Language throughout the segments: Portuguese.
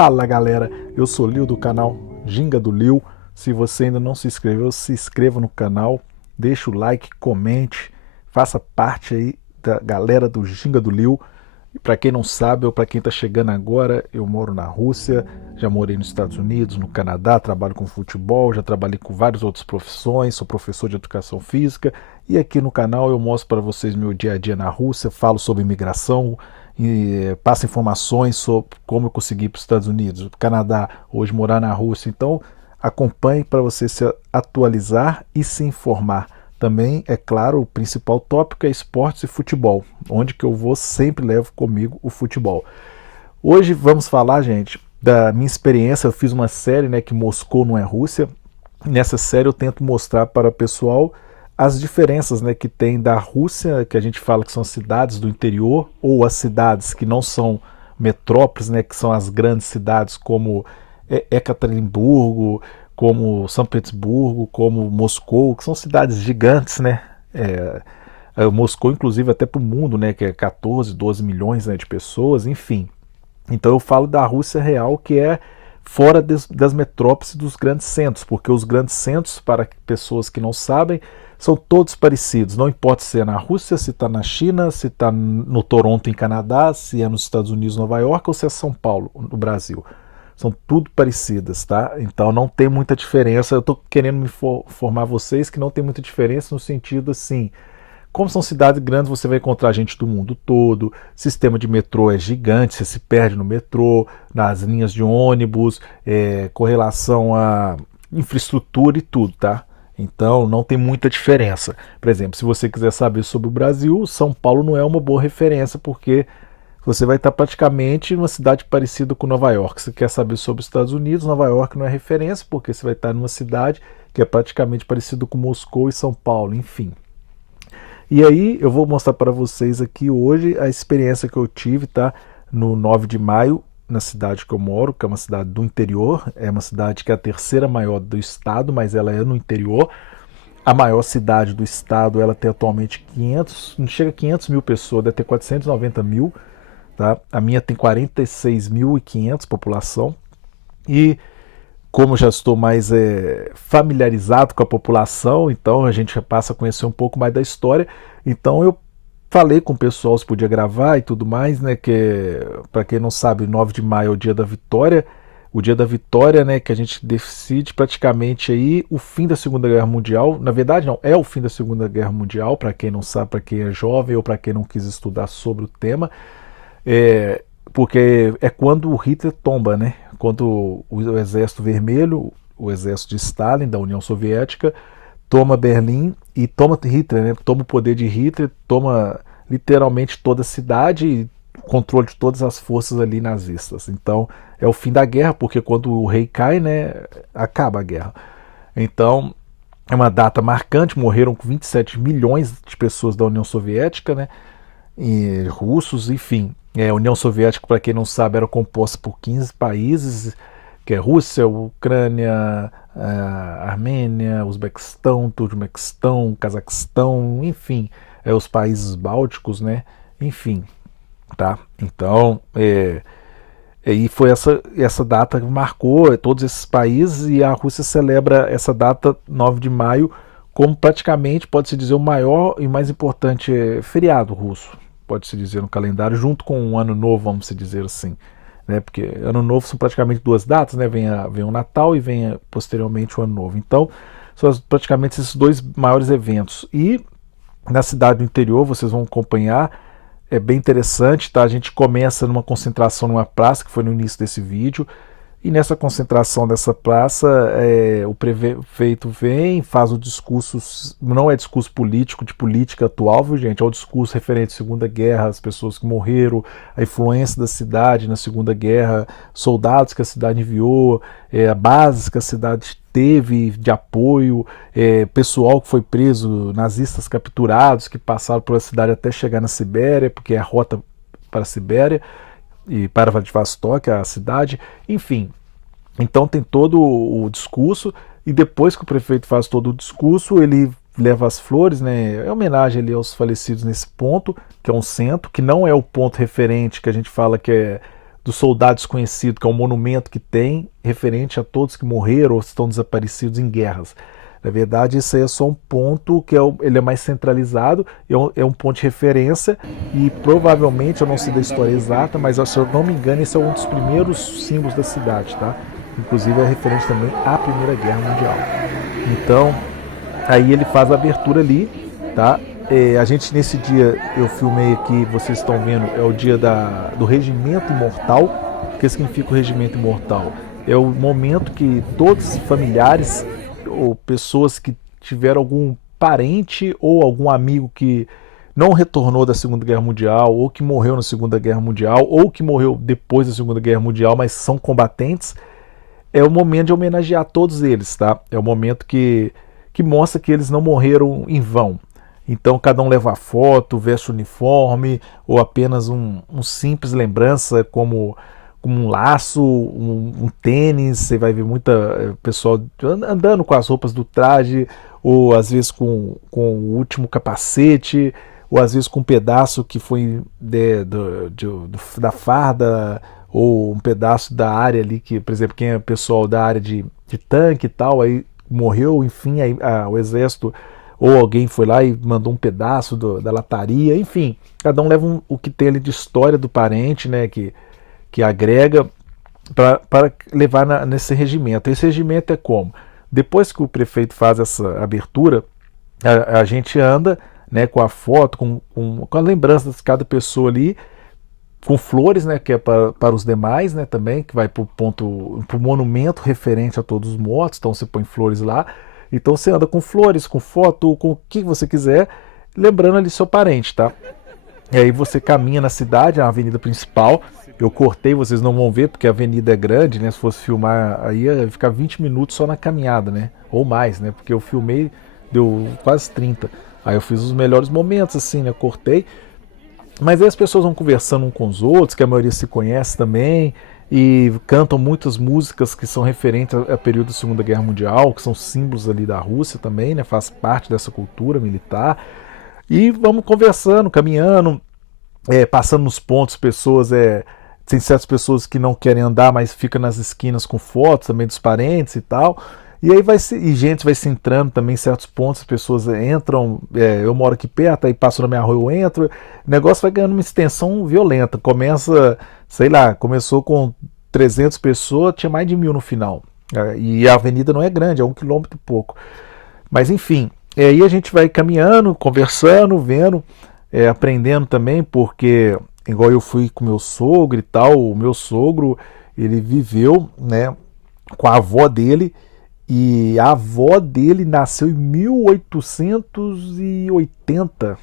Fala galera, eu sou o Lil do canal Ginga do Lil. Se você ainda não se inscreveu, se inscreva no canal, deixa o like, comente, faça parte aí da galera do Ginga do Lil. E para quem não sabe ou para quem está chegando agora, eu moro na Rússia, já morei nos Estados Unidos, no Canadá, trabalho com futebol, já trabalhei com várias outras profissões, sou professor de educação física e aqui no canal eu mostro para vocês meu dia a dia na Rússia, falo sobre imigração e passo informações sobre como eu consegui ir para os Estados Unidos, para o Canadá, hoje morar na Rússia. Então acompanhe para você se atualizar e se informar. Também, é claro, o principal tópico é esportes e futebol. Onde que eu vou, sempre levo comigo o futebol. Hoje vamos falar, gente, da minha experiência. Eu fiz uma série, né, que Moscou não é Rússia. Nessa série eu tento mostrar para o pessoal as diferenças, né, que tem da Rússia, que a gente fala que são cidades do interior, ou as cidades que não são metrópoles, né, que são as grandes cidades como Ekaterimburgo, como São Petersburgo, como Moscou, que são cidades gigantes, né? Moscou, inclusive, até para o mundo, né? Que é 14, 12 milhões, né, de pessoas, enfim. Então eu falo da Rússia real, que é fora das metrópoles e dos grandes centros, porque os grandes centros, para pessoas que não sabem, são todos parecidos. Não importa se é na Rússia, se está na China, se está no Toronto, em Canadá, se é nos Estados Unidos, Nova York, ou se é São Paulo, no Brasil. São tudo parecidas, tá? Então não tem muita diferença. Eu estou querendo me informar vocês que não tem muita diferença no sentido assim, como são cidades grandes, você vai encontrar gente do mundo todo, sistema de metrô é gigante, você se perde no metrô, nas linhas de ônibus, com relação à infraestrutura e tudo, tá? Então não tem muita diferença. Por exemplo, se você quiser saber sobre o Brasil, São Paulo não é uma boa referência, porque você vai estar praticamente em uma cidade parecida com Nova York. Se quer saber sobre os Estados Unidos, Nova York não é referência, porque você vai estar numa cidade que é praticamente parecida com Moscou e São Paulo, enfim. E aí eu vou mostrar para vocês aqui hoje a experiência que eu tive, tá? No 9 de maio, na cidade que eu moro, que é uma cidade do interior, é uma cidade que é a terceira maior do estado, mas ela é no interior. A maior cidade do estado, ela tem atualmente 500, não chega a 500 mil pessoas, deve ter 490 mil. Tá? A minha tem 46.500 população e como já estou mais familiarizado com a população, então a gente já passa a conhecer um pouco mais da história. Então eu falei com o pessoal se podia gravar e tudo mais, né? Que para quem não sabe, 9 de maio é o dia da vitória. O dia da vitória, né, que a gente decide praticamente aí o fim da Segunda Guerra Mundial. Na verdade, não, é o fim da Segunda Guerra Mundial, para quem não sabe, para quem é jovem ou para quem não quis estudar sobre o tema. Porque é quando o Hitler tomba, né? Quando o Exército Vermelho, o exército de Stalin, da União Soviética, toma Berlim e toma Hitler, né? Toma o poder de Hitler, toma literalmente toda a cidade e controle de todas as forças ali nazistas. Então é o fim da guerra, porque quando o rei cai, né, acaba a guerra. Então é uma data marcante, morreram 27 milhões de pessoas da União Soviética, né? E russos, enfim. A União Soviética, para quem não sabe, era composta por 15 países, que é Rússia, Ucrânia, Armênia, Uzbequistão, Turcomenistão, Cazaquistão, enfim, os países bálticos, né? Enfim, tá? Então, e foi essa data que marcou todos esses países e a Rússia celebra essa data, 9 de maio, como praticamente, pode-se dizer, o maior e mais importante feriado russo, pode-se dizer, no calendário, junto com o Ano Novo, vamos se dizer assim, né? Porque Ano Novo são praticamente duas datas, né? Vem o Natal e vem posteriormente o Ano Novo. Então, são praticamente esses dois maiores eventos. E na cidade do interior, vocês vão acompanhar, é bem interessante, tá? A gente começa numa concentração numa praça, que foi no início desse vídeo, e nessa concentração dessa praça, o prefeito vem, faz o discurso, não é discurso político, de política atual, viu, gente? É o discurso referente à Segunda Guerra, as pessoas que morreram, a influência da cidade na Segunda Guerra, soldados que a cidade enviou, bases que a cidade teve de apoio, pessoal que foi preso, nazistas capturados, que passaram por a cidade até chegar na Sibéria, porque é a rota para a Sibéria, e para Vladivostok, a cidade, enfim. Então tem todo o discurso, e depois que o prefeito faz todo o discurso, ele leva as flores, né? É homenagem ali aos falecidos nesse ponto, que é um centro, que não é o ponto referente que a gente fala que é do soldado desconhecido, que é um monumento que tem referente a todos que morreram ou estão desaparecidos em guerras. Na verdade, isso aí é só um ponto que ele é mais centralizado, é um ponto de referência e provavelmente, eu não sei da história exata, mas se eu não me engano, esse é um dos primeiros símbolos da cidade, tá? Inclusive é referente também à Primeira Guerra Mundial. Então, aí ele faz a abertura ali, tá? A gente nesse dia, eu filmei aqui, vocês estão vendo, é o dia do Regimento Imortal. O que significa o Regimento Imortal? É o momento que todos os familiares ou pessoas que tiveram algum parente ou algum amigo que não retornou da Segunda Guerra Mundial, ou que morreu na Segunda Guerra Mundial, ou que morreu depois da Segunda Guerra Mundial, mas são combatentes, é o momento de homenagear todos eles, tá? É o momento que mostra que eles não morreram em vão. Então cada um leva a foto, veste o uniforme, ou apenas um simples lembrança, como um laço, um tênis. Você vai ver muita pessoal andando com as roupas do traje, ou às vezes com o último capacete, ou às vezes com um pedaço que foi da farda, ou um pedaço da área ali, que, por exemplo, quem é pessoal da área de tanque e tal, aí morreu, enfim, aí, o exército ou alguém foi lá e mandou um pedaço da lataria, enfim, cada um leva o que tem ali de história do parente, né, que agrega para levar nesse regimento. Esse regimento é como? Depois que o prefeito faz essa abertura, a gente anda, né, com a foto, com a lembrança de cada pessoa ali, com flores, né, que é para os demais, né, também, que vai para o monumento referente a todos os mortos, então você põe flores lá. Então você anda com flores, com foto, com o que você quiser, lembrando ali seu parente, tá? E aí você caminha na cidade, na avenida principal. Eu cortei, vocês não vão ver, porque a avenida é grande, né? Se fosse filmar, aí ia ficar 20 minutos só na caminhada, né? Ou mais, né? Porque eu filmei, deu quase 30. Aí eu fiz os melhores momentos, assim, né? Cortei. Mas aí as pessoas vão conversando uns com os outros, que a maioria se conhece também, e cantam muitas músicas que são referentes ao período da Segunda Guerra Mundial, que são símbolos ali da Rússia também, né? Faz parte dessa cultura militar. E vamos conversando, caminhando, passando nos pontos, pessoas, tem certas pessoas que não querem andar, mas ficam nas esquinas com fotos também dos parentes e tal. E aí gente vai se entrando também em certos pontos, as pessoas entram, eu moro aqui perto, aí passo na minha rua, eu entro, o negócio vai ganhando uma extensão violenta, começa, sei lá, começou com 300 pessoas, tinha mais de 1.000 no final, e a avenida não é grande, é 1 quilômetro e pouco, mas enfim, aí a gente vai caminhando, conversando, vendo, aprendendo também, porque igual eu fui com meu sogro e tal, o meu sogro, ele viveu, né, com a avó dele, e a avó dele nasceu em 1880,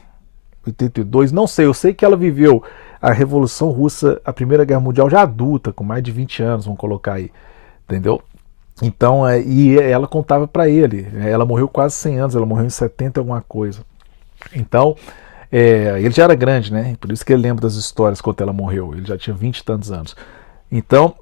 82, não sei, eu sei que ela viveu a Revolução Russa, a Primeira Guerra Mundial já adulta, com mais de 20 anos, vamos colocar aí, entendeu? Então, e ela contava para ele, ela morreu quase 100 anos, ela morreu em 70 alguma coisa. Então, ele já era grande, né? Por isso que ele lembra das histórias quando ela morreu, ele já tinha 20 e tantos anos. Então,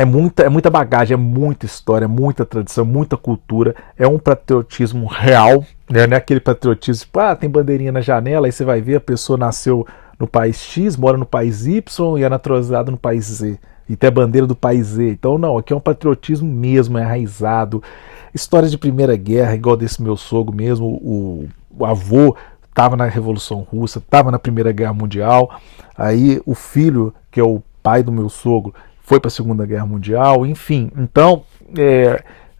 é muita bagagem, é muita história, é muita tradição, muita cultura, é um patriotismo real, né? Não é aquele patriotismo, tipo, tem bandeirinha na janela, aí você vai ver, a pessoa nasceu no país X, mora no país Y e é naturalizada no país Z, e tem a bandeira do país Z. Então não, aqui é um patriotismo mesmo, é enraizado, história de Primeira Guerra, igual desse meu sogro mesmo, o avô estava na Revolução Russa, estava na Primeira Guerra Mundial, aí o filho, que é o pai do meu sogro, foi para a Segunda Guerra Mundial, enfim. Então,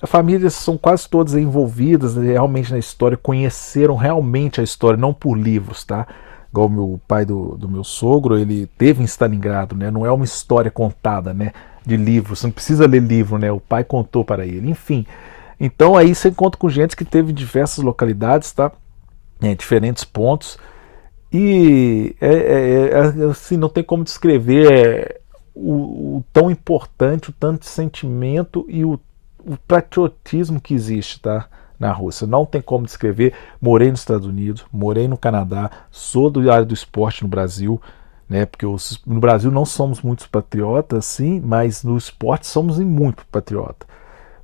as famílias são quase todas envolvidas realmente na história, conheceram realmente a história, não por livros, tá? Igual o meu pai do meu sogro, ele teve em Stalingrado, né? Não é uma história contada, né? De livros, você não precisa ler livro, né? O pai contou para ele, enfim. Então aí você encontra com gente que teve em diversas localidades, tá? Diferentes pontos. E assim, não tem como descrever o tão importante, o tanto de sentimento e o patriotismo que existe, tá, na Rússia. Não tem como descrever. Morei nos Estados Unidos, morei no Canadá, sou da área do esporte no Brasil, né, porque no Brasil não somos muitos patriotas, sim, mas no esporte somos muito patriota,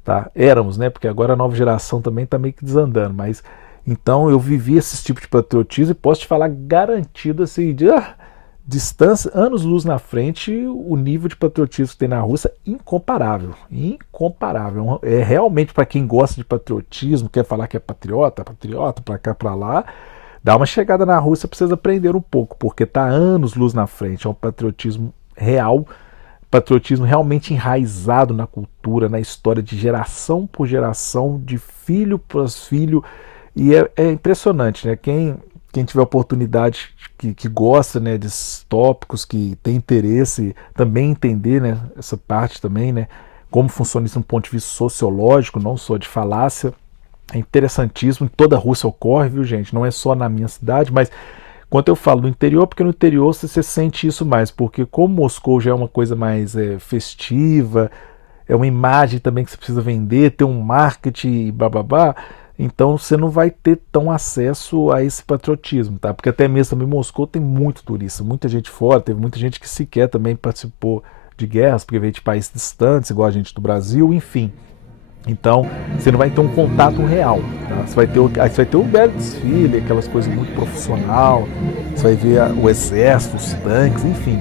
tá? Éramos, né, porque agora a nova geração também está meio que desandando, mas então eu vivi esse tipo de patriotismo e posso te falar garantido assim, distância, anos-luz na frente, o nível de patriotismo que tem na Rússia é incomparável. Incomparável. É realmente para quem gosta de patriotismo, quer falar que é patriota, patriota, para cá, para lá, dá uma chegada na Rússia para vocês aprenderem um pouco, porque tá anos-luz na frente. É um patriotismo real, patriotismo realmente enraizado na cultura, na história de geração por geração, de filho para filho. E é impressionante, né? Quem tiver oportunidade, que gosta, né, desses tópicos, que tem interesse também em entender, né, essa parte também, né, como funciona isso do ponto de vista sociológico, não só de falácia, é interessantíssimo. Em toda a Rússia ocorre, viu, gente? Não é só na minha cidade, mas quando eu falo no interior, porque no interior você sente isso mais, porque como Moscou já é uma coisa mais festiva, é uma imagem também que você precisa vender, ter um marketing, blá blá blá. Então você não vai ter tão acesso a esse patriotismo, tá? Porque até mesmo também Moscou tem muito turista, muita gente fora, teve muita gente que sequer também participou de guerras, porque veio de países distantes, igual a gente do Brasil, enfim. Então você não vai ter um contato real, tá? Você vai ter um belo desfile, aquelas coisas muito profissional, você vai ver o exército, os tanques, enfim.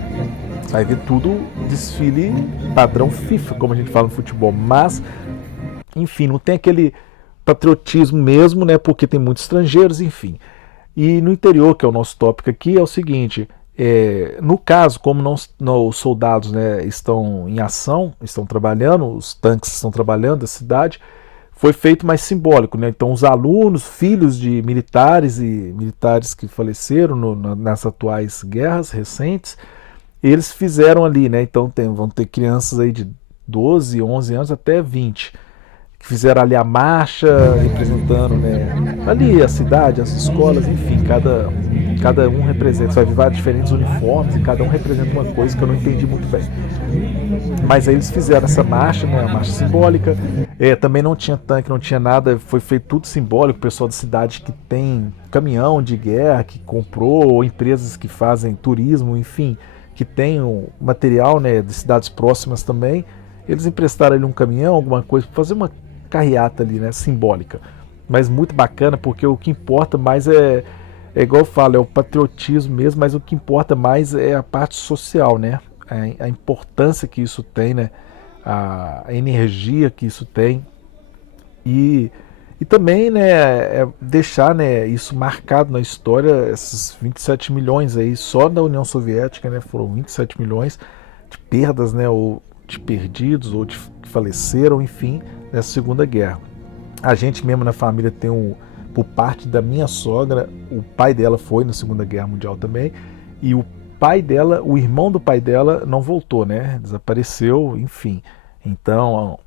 Você vai ver tudo desfile padrão FIFA, como a gente fala no futebol, mas, enfim, não tem aquele patriotismo mesmo, né? Porque tem muitos estrangeiros, enfim. E no interior, que é o nosso tópico aqui, é o seguinte: no caso, como os soldados, né, estão em ação, estão trabalhando, os tanques estão trabalhando da cidade, foi feito mais simbólico, né? Então, os alunos, filhos de militares e militares que faleceram nas atuais guerras recentes, eles fizeram ali, né? Então, vão ter crianças aí de 12, 11 anos até 20 que fizeram ali a marcha, representando, né, ali a cidade, as escolas, enfim, cada um representa, você vai ver vários diferentes uniformes e cada um representa uma coisa que eu não entendi muito bem. Mas aí eles fizeram essa marcha, né, a marcha simbólica, também não tinha tanque, não tinha nada, foi feito tudo simbólico, o pessoal da cidade que tem caminhão de guerra, que comprou, ou empresas que fazem turismo, enfim, que tem o material, né, de cidades próximas também, eles emprestaram ali um caminhão, alguma coisa, para fazer uma carreata ali, né, simbólica, mas muito bacana, porque o que importa mais é igual eu falo, é o patriotismo mesmo, mas o que importa mais é a parte social, né, a importância que isso tem, né, a energia que isso tem e também, né, deixar, né, isso marcado na história, esses 27 milhões aí, só da União Soviética, né, foram 27 milhões de perdas, né, ou de perdidos, ou de que faleceram, enfim, nessa Segunda Guerra. A gente mesmo na família tem por parte da minha sogra, o pai dela foi na Segunda Guerra Mundial também, e o pai dela, o irmão do pai dela não voltou, né, desapareceu, enfim. Então,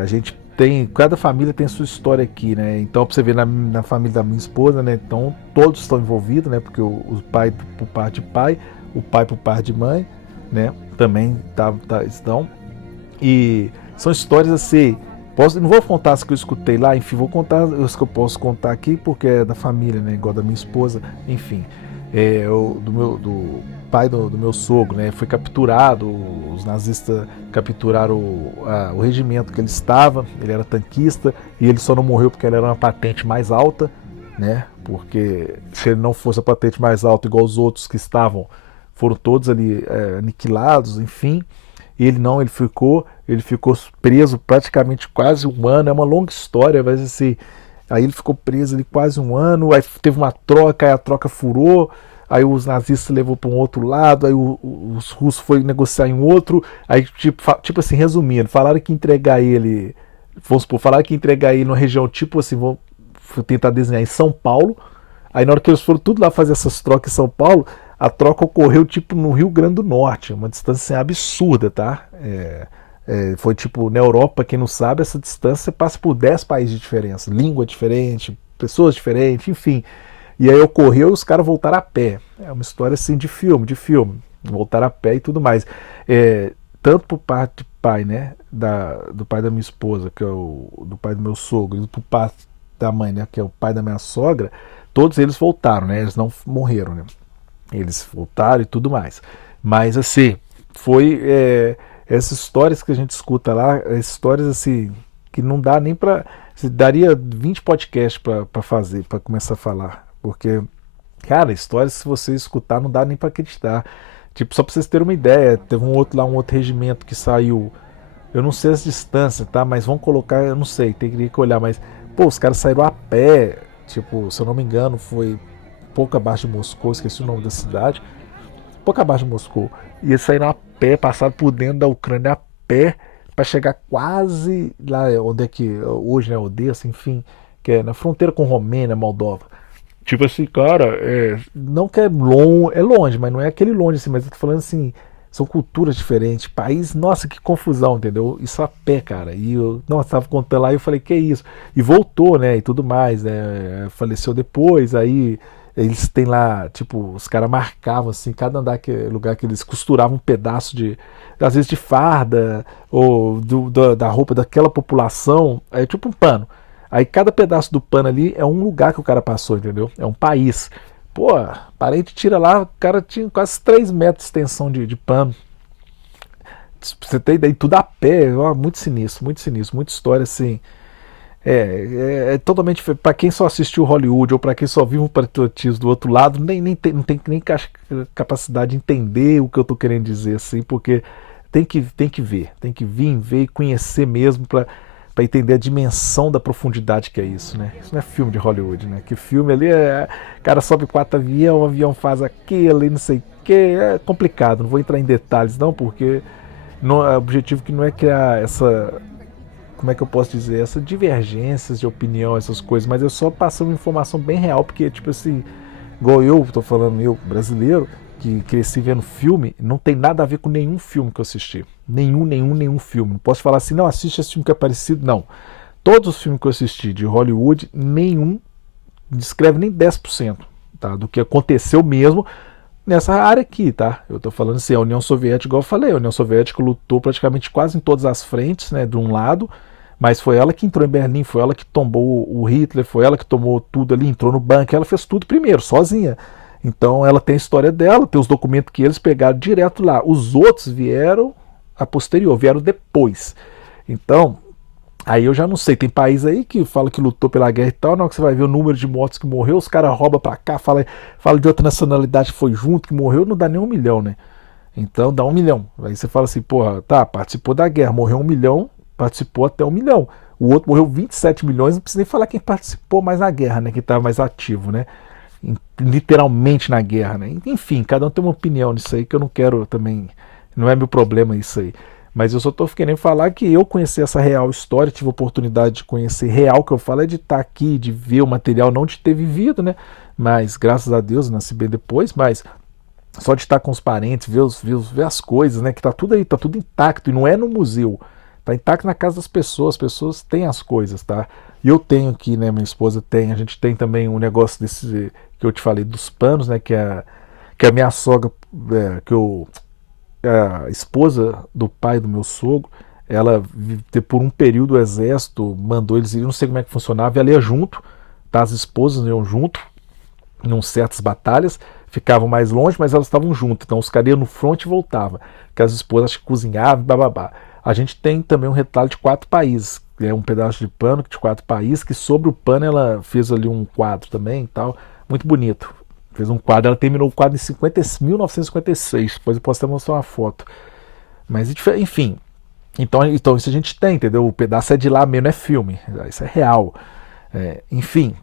a gente tem, cada família tem sua história aqui, né, então pra você ver na família da minha esposa, né, então todos estão envolvidos, né, porque o pai por parte de pai, o pai por parte de mãe, né, também estão, e são histórias assim, não vou contar as que eu escutei lá, enfim, vou contar as que eu posso contar aqui, porque é da família, né, igual da minha esposa, enfim, do pai do meu sogro, né, foi capturado, os nazistas capturaram o regimento que ele estava, ele era tanquista, e ele só não morreu porque ele era uma patente mais alta, né, porque se ele não fosse a patente mais alta igual os outros que estavam, foram todos ali aniquilados, enfim. Ele não, ele ficou preso praticamente quase um ano, é uma longa história, mas assim, aí ele ficou preso ali quase um ano, aí teve uma troca, aí a troca furou, aí os nazistas levou para um outro lado, aí os russos foram negociar em outro, aí tipo assim, resumindo, falaram que entregar ele, vamos supor, falaram que entregar ele numa região tipo assim, vou tentar desenhar em São Paulo, aí na hora que eles foram tudo lá fazer essas trocas em São Paulo, a troca ocorreu tipo no Rio Grande do Norte, uma distância absurda, tá? Foi tipo na Europa, quem não sabe, essa distância passa por 10 países de diferença, língua diferente, pessoas diferentes, enfim. E aí ocorreu e os caras voltaram a pé. É uma história assim de filme, voltaram a pé e tudo mais. Tanto por parte de pai, né, do pai da minha esposa, que é do pai do meu sogro, e por parte da mãe, né, que é o pai da minha sogra, todos eles voltaram, né, eles não morreram, né. Eles voltaram e tudo mais. Mas assim, foi essas histórias que a gente escuta lá, histórias assim, que não dá nem para. Daria 20 podcasts para fazer, para começar a falar. Porque Cara, histórias, se você escutar, não dá nem pra acreditar. Tipo, só pra vocês terem uma ideia, teve um outro lá, um outro regimento que saiu. Eu não sei as distâncias, tá? Mas vamos colocar, eu não sei, teria que olhar, mas, pô, os caras saíram a pé, tipo, se eu não me engano, foi pouco abaixo de Moscou, esqueci o nome da cidade, pouco abaixo de Moscou. E eles saíram a pé, passaram por dentro da Ucrânia a pé, para chegar quase lá onde é que hoje é Odessa, enfim, que é na fronteira com Romênia, Moldova. Tipo assim, cara, não que é longe, mas não é aquele longe assim, mas eu tô falando assim, são culturas diferentes, país, nossa, que confusão, entendeu? Isso a pé, cara. E eu, nossa, tava contando lá e eu falei, que isso? E voltou, né, e tudo mais, né? Faleceu depois, aí eles têm lá, tipo, os caras marcavam assim, cada lugar que eles costuravam um pedaço de, às vezes de farda, ou da roupa daquela população, é tipo um pano. Aí cada pedaço do pano ali é um lugar que o cara passou, entendeu? É um país. Pô, parente tira lá, o cara tinha quase 3 metros de extensão de pano. Pra você ter ideia, tudo a pé, ó, muito sinistro, muita história assim. É totalmente. Para quem só assistiu Hollywood ou para quem só viu um patriotismo do outro lado, não tem nem capacidade de entender o que eu tô querendo dizer, assim, porque tem que ver, tem que vir ver e conhecer mesmo para entender a dimensão da profundidade que é isso, né? Isso não é filme de Hollywood, né? Que filme ali é. O cara sobe 4 aviões, o avião faz aquilo e não sei o que. É complicado, não vou entrar em detalhes, não, porque o objetivo que não é criar essa, como é que eu posso dizer, essas divergências de opinião, essas coisas, mas eu só passo uma informação bem real, porque, tipo assim, igual eu, tô falando, eu, brasileiro, que cresci vendo filme, não tem nada a ver com nenhum filme que eu assisti. Nenhum filme. Não posso falar assim, não, assiste esse filme que é parecido, não. Todos os filmes que eu assisti de Hollywood, nenhum descreve nem 10%, tá, do que aconteceu mesmo nessa área aqui, tá? Eu tô falando assim, a União Soviética, igual eu falei, a União Soviética lutou praticamente quase em todas as frentes, né, de um lado, mas foi ela que entrou em Berlim, foi ela que tombou o Hitler, foi ela que tomou tudo ali, entrou no banco, ela fez tudo primeiro, sozinha. Então ela tem a história dela, tem os documentos que eles pegaram direto lá. Os outros vieram a posterior, vieram depois. Então, aí eu já não sei, tem país aí que fala que lutou pela guerra e tal, na hora que você vai ver o número de mortos que morreu, os caras roubam pra cá, fala de outra nacionalidade que foi junto, que morreu, não dá nem 1 milhão, né? Então dá 1 milhão. Aí você fala assim, porra, tá, participou da guerra, morreu 1 milhão, participou até 1 milhão. O outro morreu 27 milhões, não precisa nem falar quem participou mais na guerra, né? Quem estava mais ativo, né? Literalmente na guerra, né? Enfim, cada um tem uma opinião nisso aí que eu não quero também. Não é meu problema isso aí. Mas eu só estou querendo falar que eu conheci essa real história, tive a oportunidade de conhecer real, que eu falo é de estar aqui, de ver o material, não de ter vivido, né? Mas graças a Deus nasci bem depois, mas só de estar com os parentes, ver as coisas, né? Que tá tudo aí, tá tudo intacto, e não é no museu, tá intacto na casa das pessoas, as pessoas têm as coisas, tá? E eu tenho aqui, né? Minha esposa tem, a gente tem também um negócio desse que eu te falei dos panos, né? Que a minha sogra, a esposa do pai do meu sogro, ela por um período o exército mandou eles ir, não sei como é que funcionava, ela ia junto, tá? As esposas iam junto em certas batalhas, ficavam mais longe, mas elas estavam juntas, então os caras iam no front e voltavam, que as esposas acho que cozinhavam, bababá. A gente tem também um retalho de 4 países, é um pedaço de pano de 4 países, que sobre o pano ela fez ali um quadro também e tal, muito bonito. Fez um quadro, ela terminou o quadro em 1956, depois eu posso até mostrar uma foto. Mas enfim, então isso a gente tem, entendeu? O pedaço é de lá mesmo, é filme, isso é real. Enfim,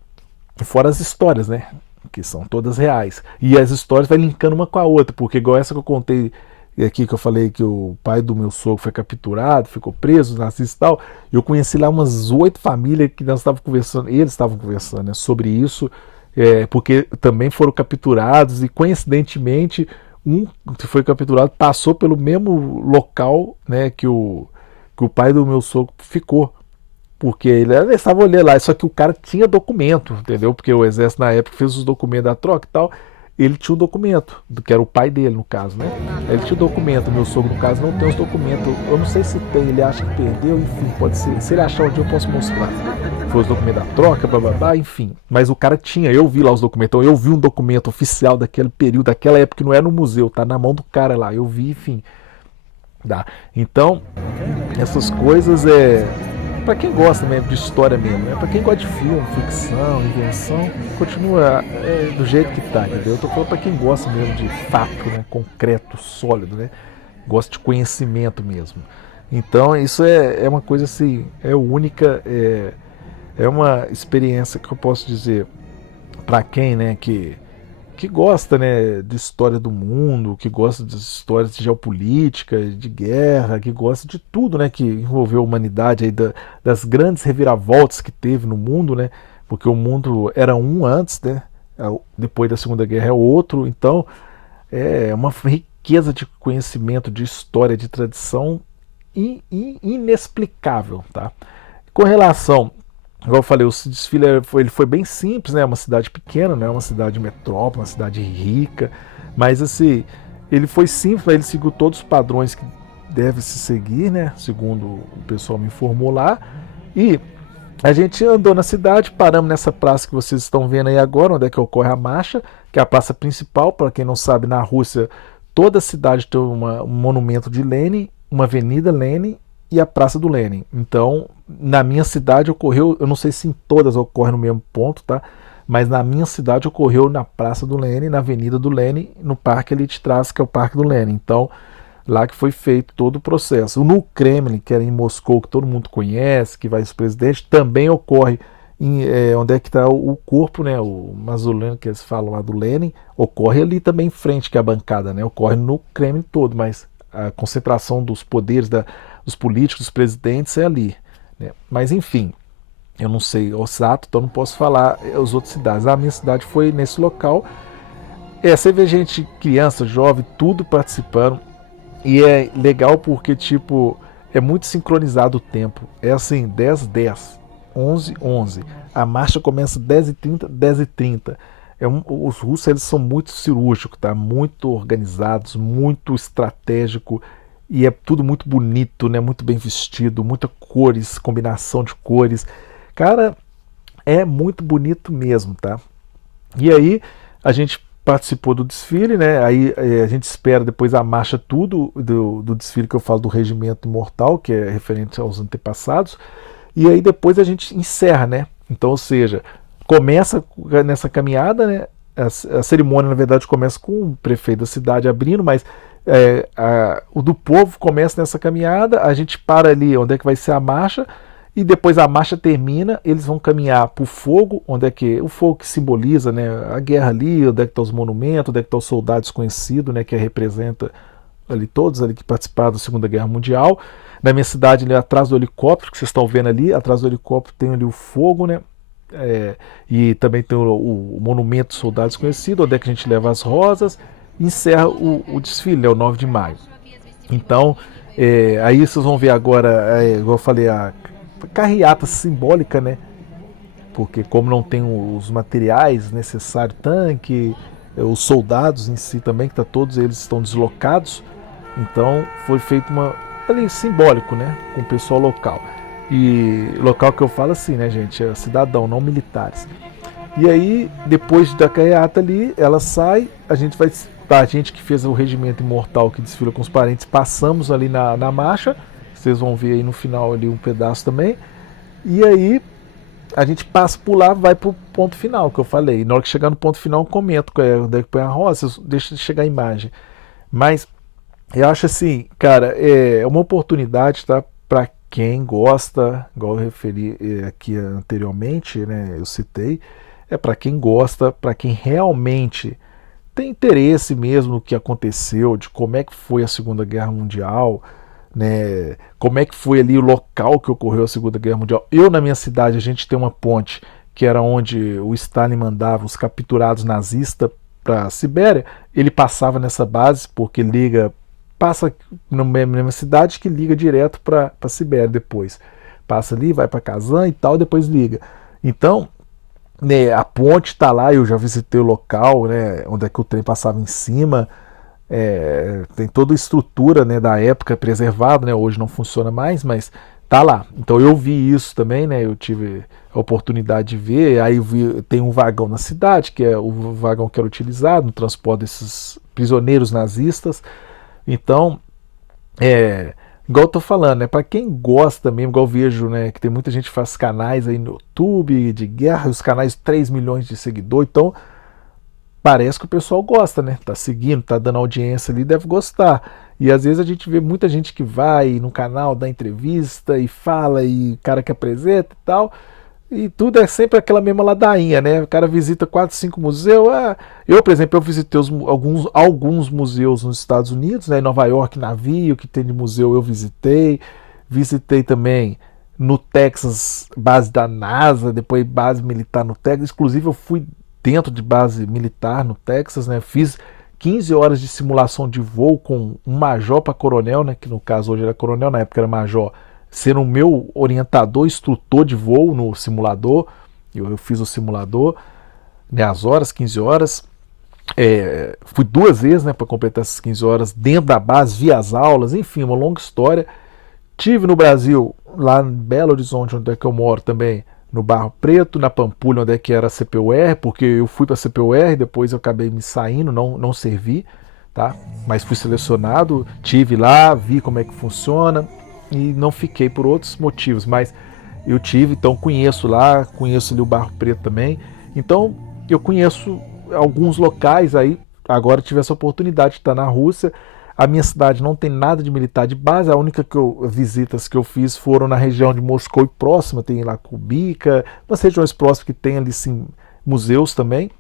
fora as histórias, né? Que são todas reais. E as histórias vai linkando uma com a outra, porque igual essa que eu contei aqui, que eu falei que o pai do meu sogro foi capturado, ficou preso, nazista e tal, eu conheci lá umas 8 famílias que nós estávamos conversando, eles estavam conversando, né, sobre isso, porque também foram capturados e coincidentemente um que foi capturado passou pelo mesmo local, né, que o pai do meu sogro ficou. Porque ele estava olhando lá, só que o cara tinha documento, entendeu? Porque o exército na época fez os documentos da troca e tal. Ele tinha um documento, que era o pai dele, no caso, né? Ele tinha o documento, meu sogro, no caso, não tem os documentos. Eu não sei se tem, ele acha que perdeu, enfim, pode ser. Se ele achar um dia eu posso mostrar. Foi os documentos da troca, bababá, enfim. Mas o cara tinha, eu vi lá os documentos. Então eu vi um documento oficial daquele período, daquela época, que não é no museu, tá na mão do cara lá. Eu vi, enfim. Dá. Então, essas coisas para quem gosta mesmo de história mesmo, né? Para quem gosta de filme, ficção, invenção, continua do jeito que tá, entendeu? Eu tô falando para quem gosta mesmo de fato, né? Concreto, sólido, né? Gosta de conhecimento mesmo. Então isso é uma coisa assim, é única, é uma experiência que eu posso dizer para quem, né, que gosta, né, de história do mundo, que gosta de histórias de geopolítica, de guerra, que gosta de tudo, né, que envolveu a humanidade aí das grandes reviravoltas que teve no mundo, né, porque o mundo era um antes, né, depois da Segunda Guerra é outro, então é uma riqueza de conhecimento, de história, de tradição inexplicável, tá? Com relação, igual eu falei, o desfile ele foi bem simples, né? Uma cidade pequena, né? Uma cidade metrópole, uma cidade rica, mas assim, ele foi simples, ele seguiu todos os padrões que deve se seguir, né? Segundo o pessoal me informou lá. E a gente andou na cidade, paramos nessa praça que vocês estão vendo aí agora, onde é que ocorre a marcha, que é a praça principal. Para quem não sabe, na Rússia, toda a cidade tem um monumento de Lenin, uma avenida Lenin e a Praça do Lenin. Então, na minha cidade ocorreu, eu não sei se em todas ocorre no mesmo ponto, tá? Mas na minha cidade ocorreu na Praça do Lenin, na Avenida do Lenin, no parque ali de trás, que é o Parque do Lenin. Então, lá que foi feito todo o processo. No Kremlin, que era em Moscou, que todo mundo conhece, que vai os presidentes, também ocorre onde é que está o corpo, né, o mausoléu que eles falam lá do Lenin, ocorre ali também em frente, que é a bancada, né, ocorre no Kremlin todo, mas a concentração dos poderes dos políticos, dos presidentes é ali, né? Mas enfim, eu não sei o exato, então não posso falar as outras cidades. A minha cidade foi nesse local. Você vê gente, criança, jovem, tudo participando. E é legal porque, tipo, é muito sincronizado o tempo. É assim, 10h10, 11h11. A marcha começa 10h30, 10h30. Os russos, eles são muito cirúrgicos, tá? Muito organizados, muito estratégico. E é tudo muito bonito, né? Muito bem vestido, muitas cores, combinação de cores. Cara, é muito bonito mesmo, tá? E aí, a gente participou do desfile, né? Aí a gente espera depois a marcha tudo do desfile que eu falo do Regimento Imortal, que é referente aos antepassados, e aí depois a gente encerra, né? Então, ou seja, começa nessa caminhada, né? A cerimônia, na verdade, começa com o prefeito da cidade abrindo, mas o do povo começa nessa caminhada, a gente para ali onde é que vai ser a marcha, e depois a marcha termina, eles vão caminhar para o fogo, onde é que o fogo que simboliza, né, a guerra ali, onde é que estão os monumentos, onde é que estão os soldados desconhecidos, né, que representa ali todos ali que participaram da Segunda Guerra Mundial. Na minha cidade, ali atrás do helicóptero, que vocês estão vendo ali, atrás do helicóptero tem ali o fogo, né, e também tem o monumento dos soldados desconhecidos, onde é que a gente leva as rosas, e encerra o desfile, né, o 9 de maio. Então, aí vocês vão ver agora, igual eu falei, a carreata simbólica, né? Porque como não tem os materiais necessários, tanque, os soldados em si também, que todos eles estão deslocados, então foi feito ali simbólico, né? Com o pessoal local. E local que eu falo assim, né, gente? É cidadão, não militares. E aí, depois da carreata ali, ela sai, a gente que fez o Regimento Imortal, que desfila com os parentes, passamos ali na marcha. Vocês vão ver aí no final ali um pedaço também. E aí a gente passa por lá, vai pro ponto final que eu falei. Na hora que chegar no ponto final, eu comento onde é que põe a rosa, deixa de chegar a imagem. Mas eu acho assim, cara, é uma oportunidade, tá? Para quem gosta, igual eu referi aqui anteriormente, né? Eu citei, para quem gosta, para quem realmente tem interesse mesmo no que aconteceu, de como é que foi a Segunda Guerra Mundial, né, como é que foi ali o local que ocorreu a Segunda Guerra Mundial. Eu, na minha cidade, a gente tem uma ponte que era onde o Stalin mandava os capturados nazistas para a Sibéria. Ele passava nessa base porque passa na mesma cidade que liga direto para a Sibéria depois. Passa ali, vai para Kazan e tal, depois liga. Então, né, a ponte está lá, eu já visitei o local, né, onde é que o trem passava em cima. Tem toda a estrutura, né, da época preservada, né, hoje não funciona mais, mas tá lá. Então eu vi isso também, né, eu tive a oportunidade de ver. Aí tem um vagão na cidade, que é o vagão que era utilizado no transporte desses prisioneiros nazistas. Então, igual eu tô falando, né? Pra quem gosta mesmo, igual eu vejo, né? Que tem muita gente que faz canais aí no YouTube de guerra, os canais 3 milhões de seguidores, então parece que o pessoal gosta, né? Tá seguindo, tá dando audiência ali, deve gostar. E às vezes a gente vê muita gente que vai no canal, dá entrevista e fala, e o cara que apresenta e tal. E tudo é sempre aquela mesma ladainha, né? O cara visita 4, 5 museus. Eu, por exemplo, eu visitei alguns museus nos Estados Unidos, né? Em Nova York, navio, que tem de museu, eu visitei. Visitei também no Texas, base da NASA, depois base militar no Texas. Inclusive, eu fui dentro de base militar no Texas, né? Fiz 15 horas de simulação de voo com um major para coronel, né? Que no caso hoje era coronel, na época era major, sendo o meu orientador, instrutor de voo no simulador. Eu fiz o simulador, né, as horas, 15 horas. Fui 2 vezes, né, para completar essas 15 horas dentro da base, vi as aulas, enfim, uma longa história. Tive no Brasil, lá em Belo Horizonte, onde é que eu moro também, no Barro Preto, na Pampulha, onde é que era a CPUR, porque eu fui para a CPUR, depois eu acabei me saindo, não servi, tá? Mas fui selecionado, tive lá, vi como é que funciona e não fiquei por outros motivos, mas eu tive, então conheço lá, conheço ali o Barro Preto também, então eu conheço alguns locais aí. Agora tive essa oportunidade de estar na Rússia. A minha cidade não tem nada de militar de base, a única visitas que eu fiz foram na região de Moscou e próxima, tem lá Kubica, umas regiões próximas que tem ali sim museus também.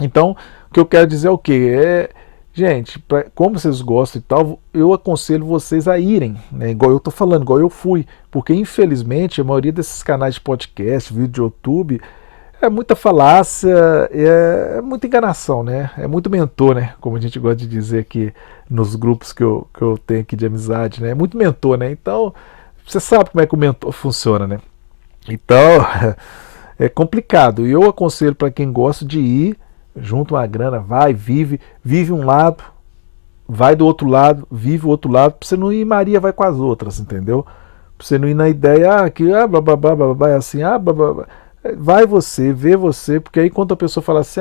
Então, o que eu quero dizer é o quê? Gente, como vocês gostam e tal, eu aconselho vocês a irem, né? Igual eu tô falando, igual eu fui, porque infelizmente a maioria desses canais de podcast, vídeo de YouTube, é muita falácia, é muita enganação, né? É muito mentor, né? Como a gente gosta de dizer aqui nos grupos que eu tenho aqui de amizade, né? É muito mentor, né? Então, você sabe como é que o mentor funciona, né? Então, é complicado. E eu aconselho para quem gosta de ir, junta uma grana, vai, vive um lado, vai do outro lado, vive o outro lado, pra você não ir Maria vai com as outras, entendeu? Pra você não ir na ideia, que blá blá blá blá blá, assim, blá blá blá. Vai você, vê você, porque aí quando a pessoa fala assim,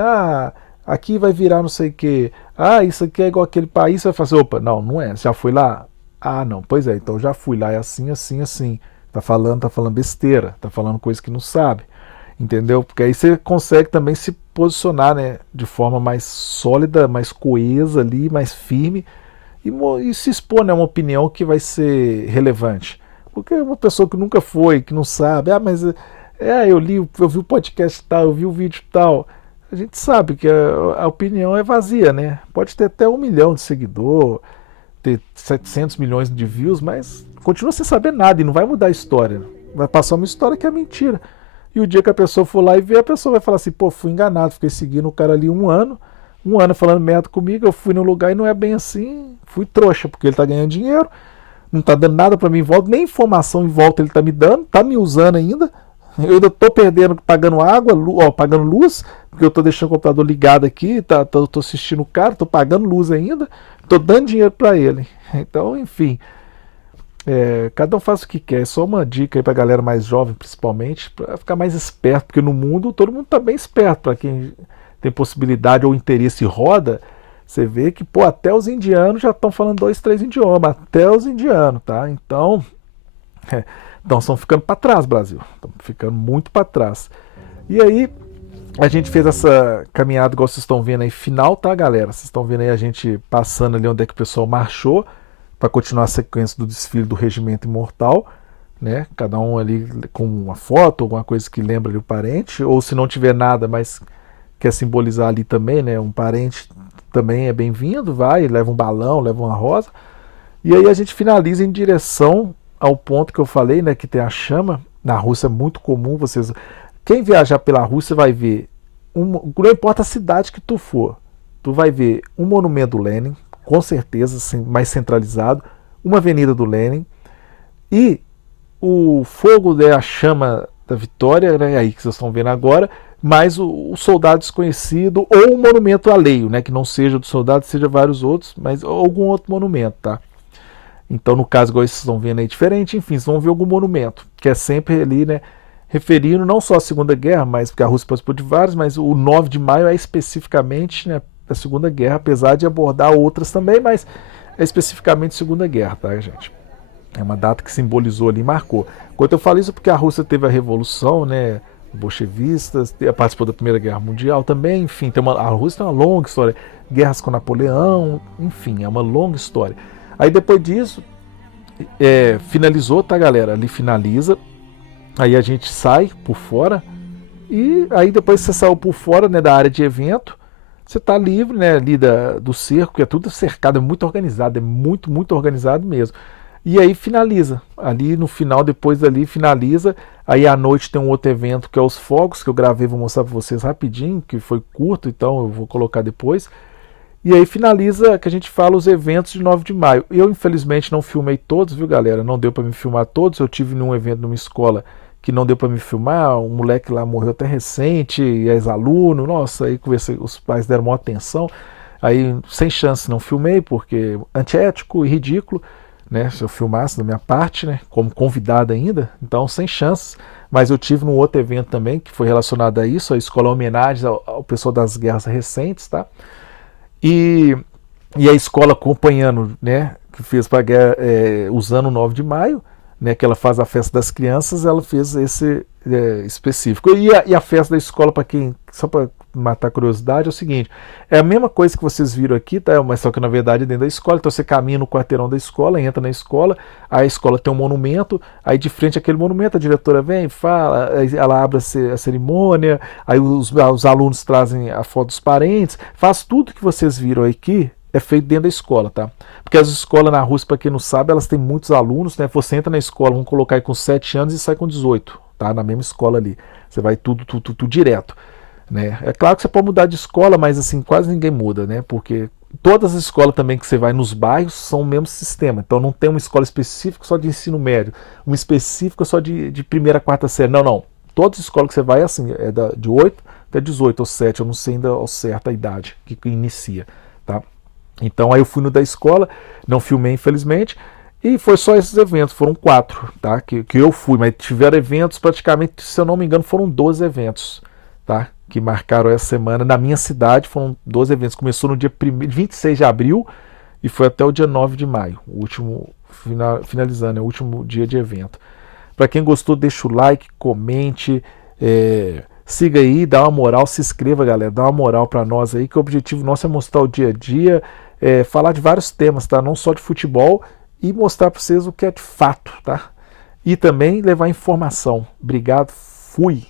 aqui vai virar não sei o que, isso aqui é igual aquele país, você vai falar assim, opa, não é, já fui lá? Não, pois é, então já fui lá, é assim, assim, assim. Tá falando besteira, tá falando coisa que não sabe, entendeu? Porque aí você consegue também se posicionar, né, de forma mais sólida, mais coesa ali, mais firme, e se expor, né, uma opinião que vai ser relevante. Porque uma pessoa que nunca foi, que não sabe, mas eu vi o podcast tal, eu vi o vídeo tal. A gente sabe que a opinião é vazia, né? Pode ter até 1 milhão de seguidor, ter 700 milhões de views, mas continua sem saber nada e não vai mudar a história. Vai passar uma história que é mentira. E o dia que a pessoa for lá e ver, a pessoa vai falar assim, pô, fui enganado, fiquei seguindo o cara ali um ano falando merda comigo, eu fui no lugar e não é bem assim, fui trouxa, porque ele tá ganhando dinheiro, não tá dando nada para mim em volta, nem informação em volta ele tá me dando, tá me usando ainda. Eu ainda tô perdendo, pagando água, pagando luz, porque eu tô deixando o computador ligado aqui, tô assistindo o cara, tô pagando luz ainda, tô dando dinheiro para ele. Então, enfim, cada um faz o que quer. É só uma dica aí pra galera mais jovem, principalmente, para ficar mais esperto, porque no mundo todo mundo tá bem esperto. Para quem tem possibilidade ou interesse e roda, você vê que, pô, até os indianos já estão falando 2, 3 idiomas, até os indianos, tá? Então, estão ficando para trás, Brasil. Estão ficando muito para trás. E aí, a gente fez essa caminhada, igual vocês estão vendo aí, final, tá, galera? Vocês estão vendo aí a gente passando ali onde é que o pessoal marchou para continuar a sequência do desfile do Regimento Imortal, né? Cada um ali com uma foto, alguma coisa que lembra ali o parente, ou se não tiver nada, mas quer simbolizar ali também, né? Um parente também é bem-vindo, vai, leva um balão, leva uma rosa. E aí a gente finaliza em direção ao ponto que eu falei, né, que tem a chama. Na Rússia é muito comum, quem viajar pela Rússia vai ver, não importa a cidade que tu for, tu vai ver um monumento do Lenin, com certeza, assim, mais centralizado, uma avenida do Lenin, e o fogo, né, a chama da vitória, né, aí que vocês estão vendo agora, mais o soldado desconhecido, ou um monumento alheio, né, que não seja do soldado, seja vários outros, mas algum outro monumento, tá? Então, no caso, igual vocês estão vendo aí, diferente, enfim, vocês vão ver algum monumento, que é sempre ali, né, referindo não só à Segunda Guerra, mas porque a Rússia participou de vários, mas o 9 de maio é especificamente, né, a Segunda Guerra, apesar de abordar outras também, mas é especificamente Segunda Guerra, tá, gente? É uma data que simbolizou ali, marcou. Quando eu falo isso, porque a Rússia teve a Revolução, né? Bolchevistas, participou da Primeira Guerra Mundial também, enfim, a Rússia tem uma longa história, guerras com Napoleão, enfim, é uma longa história. Aí depois disso, finalizou, tá, galera? Ali finaliza, aí a gente sai por fora, e aí depois que você saiu por fora, né, da área de evento, você tá livre, né, ali do cerco, que é tudo cercado, é muito organizado, é muito, muito organizado mesmo. E aí finaliza, ali no final, depois dali finaliza, aí à noite tem um outro evento que é os fogos, que eu gravei, vou mostrar para vocês rapidinho, que foi curto, então eu vou colocar depois. E aí finaliza, que a gente fala os eventos de 9 de maio. Eu infelizmente não filmei todos, viu, galera? Não deu para me filmar todos, eu tive num evento numa escola que não deu para me filmar, um moleque lá morreu até recente, ex-aluno, nossa, aí conversei, os pais deram maior atenção, aí sem chance não filmei, porque antiético e ridículo, né, se eu filmasse da minha parte, né, como convidado ainda, então sem chances. Mas eu tive num outro evento também que foi relacionado a isso, a escola homenagem ao pessoal das guerras recentes, tá? E, e a escola acompanhando, né, que fez para guerra, usando o 9 de maio, né, que ela faz a festa das crianças, ela fez esse específico. E a festa da escola, para quem, só para matar a curiosidade, é o seguinte: é a mesma coisa que vocês viram aqui, tá? Mas só que na verdade é dentro da escola. Então você caminha no quarteirão da escola, entra na escola, a escola tem um monumento, aí de frente àquele monumento a diretora vem, fala, ela abre a cerimônia, aí os alunos trazem a foto dos parentes, faz tudo que vocês viram aqui, é feito dentro da escola, tá? Porque as escolas na Rússia, para quem não sabe, elas têm muitos alunos, né? Você entra na escola, vamos colocar aí com 7 anos e sai com 18, tá? Na mesma escola ali. Você vai tudo direto, né? É claro que você pode mudar de escola, mas assim, quase ninguém muda, né? Porque todas as escolas também que você vai nos bairros são o mesmo sistema. Então não tem uma escola específica só de ensino médio, uma específica só de primeira a quarta série. Não, não. Todas as escolas que você vai é assim, é de 8 até 18 ou 7, eu não sei ainda ao certo a idade que inicia, tá? Então aí eu fui no da escola, não filmei infelizmente, e foi só esses eventos, foram 4, tá? Que eu fui, mas tiveram eventos praticamente, se eu não me engano, foram 12 eventos, tá? Que marcaram essa semana na minha cidade, foram 12 eventos. Começou no dia 26 de abril e foi até o dia 9 de maio, o último, finalizando, é o último dia de evento. Para quem gostou, deixa o like, comente, siga aí, dá uma moral, se inscreva, galera, dá uma moral para nós aí, que o objetivo nosso é mostrar o dia a dia, falar de vários temas, tá? Não só de futebol, e mostrar para vocês o que é de fato, tá? E também levar informação. Obrigado, fui!